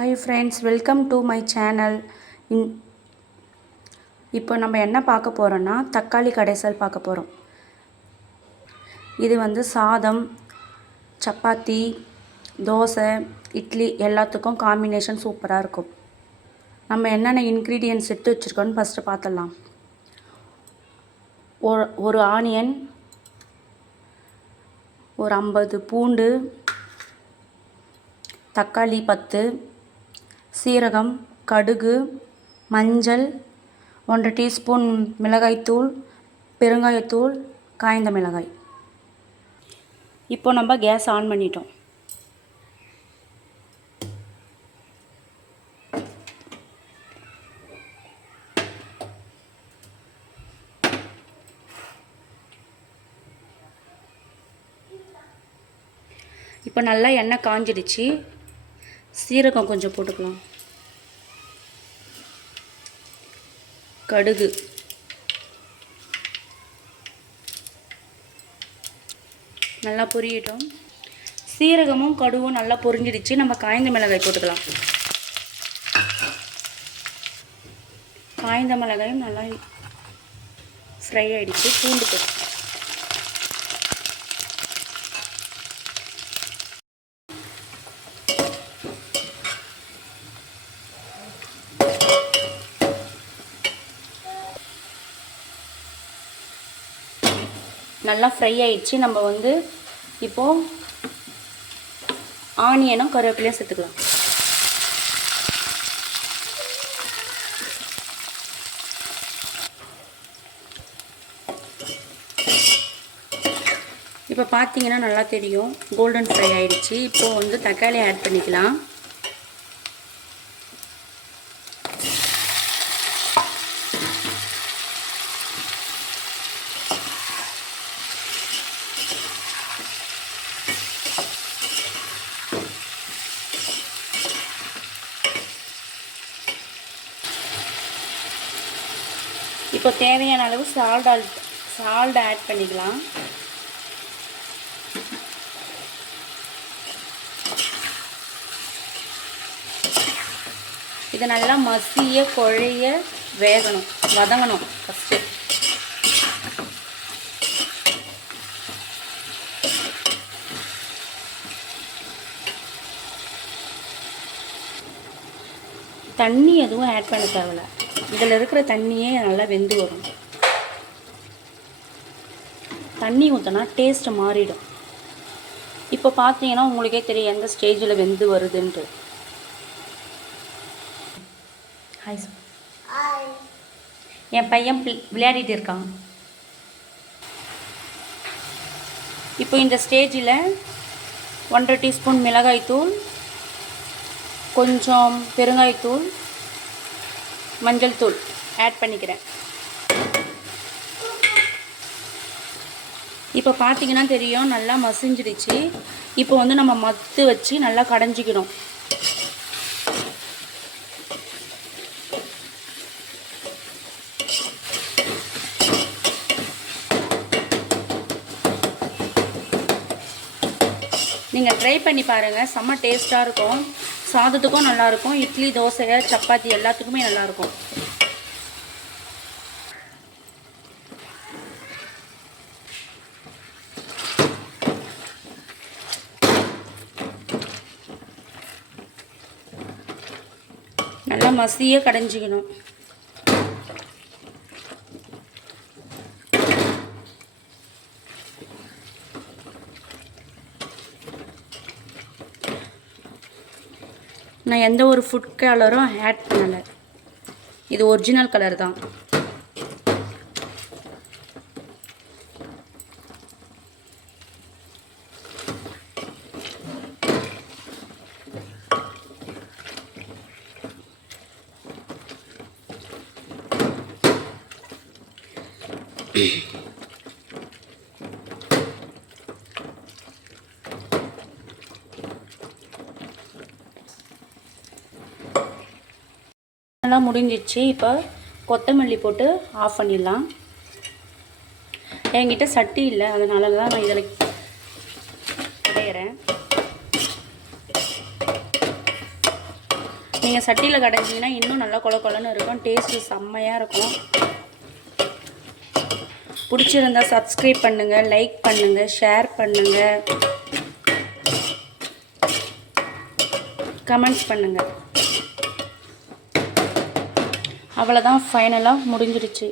Hi friends, welcome to my channel. இப்போ நம்ம என்ன பார்க்க போறோம்னா தக்காளி கடைசல் பார்க்க போறோம். இது வந்து சாதம், சப்பாத்தி, தோசை, இட்லி எல்லாத்துக்கும் காம்பினேஷன் சூப்பரா இருக்கும். நம்ம என்னென்ன இன்கிரிடியன்ட்ஸ் எடுத்து வச்சிருக்கோம்னு ஃபர்ஸ்ட் பார்த்தலாம். ஒரு ஆனியன், ஒரு 50 பூண்டு, தக்காளி 10, சீரகம், கடுகு, மஞ்சள், 1 டீஸ்பூன் மிளகாய்த்தூள், பெருங்காயத்தூள், காய்ந்த மிளகாய். இப்போ நம்ம கேஸ் ஆன் பண்ணிட்டோம். இப்போ நல்லா எண்ணெய் காஞ்சிடுச்சு. சீரகம் கொஞ்சம் போட்டுக்கலாம். கடுகு, நல்லா பொரியட்டும். சீரகமும் கடுகும் நல்லா பொரிஞ்சிடுச்சு. நம்ம காய்ந்த மிளகாய் போட்டுக்கலாம். காய்ந்த மிளகாயும் நல்லா ஃப்ரை ஆகிடுச்சு. பூண்டு போட்டு நல்லா ஃப்ரை ஆயிடுச்சு. நம்ம வந்து இப்போது ஆனியனும் கருவேப்பிலையும் சேர்த்துக்கலாம். இப்போ பார்த்தீங்கன்னா நல்லா தெரியும் கோல்டன் ஃப்ரை ஆயிடுச்சு. இப்போது வந்து தக்காளி ஆட் பண்ணிக்கலாம். இப்போ தேவையான அளவு சால்ட் ஆட் பண்ணிக்கலாம். இது நல்லா மசிய குழைய வேகணும், வதங்கணும். ஃபஸ்ட்டு தண்ணி எதுவும் ஆட் பண்ண தேவையில்ல. இதில் இருக்கிற தண்ணியே நல்லா வெந்து வரும். தண்ணி ஊற்றினா டேஸ்ட் மாறிடும். இப்போ பார்த்தீங்கன்னா உங்களுக்கே தெரியும் எந்த ஸ்டேஜில் வெந்து வருதுன்ட்டு. Hi sir. என் பையன் விளையாடிட்டு இருக்கான். இப்போ இந்த ஸ்டேஜில் 1 டீஸ்பூன் மிளகாய்த்தூள், கொஞ்சம் பெருங்காயத்தூள், மஞ்சள் தூள் ஆட் பண்ணிக்கிறேன். இப்போ பார்த்தீங்கன்னா தெரியும் நல்லா மசிஞ்சிடுச்சு. இப்போ வந்து நம்ம மத்து வச்சு நல்லா கடைஞ்சிக்கணும். நீங்கள் ட்ரை பண்ணி பாருங்கள், செம்ம டேஸ்ட்டாக இருக்கும். சாதத்துக்கும் நல்லாயிருக்கும், இட்லி, தோசை, சப்பாத்தி எல்லாத்துக்குமே நல்லாயிருக்கும். நல்லா மசிய கடைஞ்சிக்கணும். நான் எந்த ஒரு ஃபுட் கலரும் ஆட் பண்ணலை. இது ஒரிஜினல் கலர் தான். நல்லா முடிஞ்சிச்சு. இப்போ கொத்தமல்லி போட்டு ஆஃப் பண்ணிடலாம். என்கிட்ட சட்டி இல்லை, அதனால தான் நான் இதில் கடையிறேன். நீங்கள் சட்டியில் கடைஞ்சிங்கன்னா இன்னும் நல்லா கொல கொலன்னு இருக்கும். டேஸ்ட்டு செம்மையாக இருக்கும். பிடிச்சிருந்தா சப்ஸ்கிரைப் பண்ணுங்கள், லைக் பண்ணுங்கள், ஷேர் பண்ணுங்கள், கமெண்ட்ஸ் பண்ணுங்கள். அவ்வளோதான், ஃபைனலாக முடிஞ்சிடுச்சு.